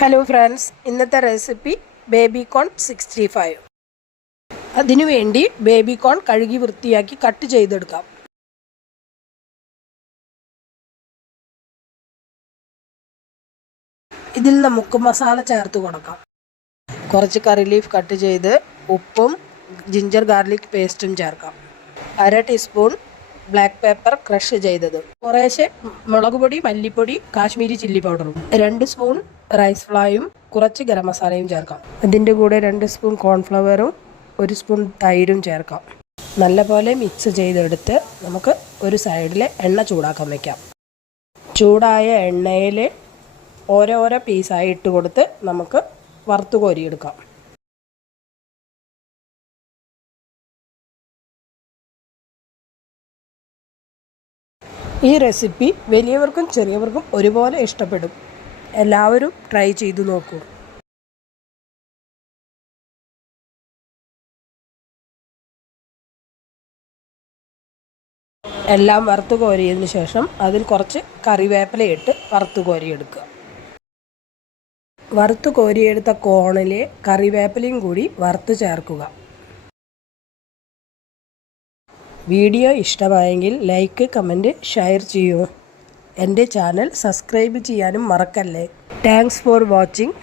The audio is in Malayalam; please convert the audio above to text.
ഹലോ ഫ്രണ്ട്സ്, ഇന്നത്തെ റെസിപ്പി ബേബി കോൺ 65. അതിനുവേണ്ടി ബേബി കോൺ കഴുകി വൃത്തിയാക്കി കട്ട് ചെയ്തെടുക്കാം. ഇതിൽ നമുക്ക് മസാല ചേർത്ത് കൊടുക്കാം. കുറച്ച് കറി ലീഫ് കട്ട് ചെയ്ത് ഉപ്പും ജിഞ്ചർ ഗാർലിക് പേസ്റ്റും ചേർക്കാം. 1/2 ടീസ്പൂൺ ബ്ലാക്ക് പേപ്പർ ക്രഷ് ചെയ്തത്, കുറേശ്ശെ മുളക് പൊടി, മല്ലിപ്പൊടി, കാശ്മീരി ചില്ലി പൗഡറും, 2 സ്പൂൺ റൈസ് ഫ്ലവറും കുറച്ച് ഗരം മസാലയും ചേർക്കാം. അതിൻ്റെ കൂടെ 2 സ്പൂൺ കോൺഫ്ലവറും 1 സ്പൂൺ തൈരും ചേർക്കാം. നല്ലപോലെ മിക്സ് ചെയ്തെടുത്ത് നമുക്ക് ഒരു സൈഡിൽ എണ്ണ ചൂടാക്കാൻ വയ്ക്കാം. ചൂടായ എണ്ണയിൽ ഓരോരോ പീസായി ഇട്ട് കൊടുത്ത് നമുക്ക് വറുത്ത് കോരിയെടുക്കാം. ഈ റെസിപ്പി വലിയവർക്കും ചെറിയവർക്കും ഒരുപോലെ ഇഷ്ടപ്പെടും. എല്ലാവരും ട്രൈ ചെയ്തു നോക്കൂ. എല്ലാം വറുത്ത് കോരിയതിന് ശേഷം അതിൽ കുറച്ച് കറിവേപ്പില ഇട്ട് വറുത്ത് കോരിയെടുക്കുക. വറുത്ത് കോരിയെടുത്ത കോണിൽ കറിവേപ്പിലയും കൂടി വറുത്ത് ചേർക്കുക. വീഡിയോ ഇഷ്ടമായെങ്കിൽ ലൈക്ക്, കമൻറ്റ്, ഷെയർ ചെയ്യൂ. എൻ്റെ ചാനൽ സബ്സ്ക്രൈബ് ചെയ്യാനും മറക്കല്ലേ. Thanks for watching.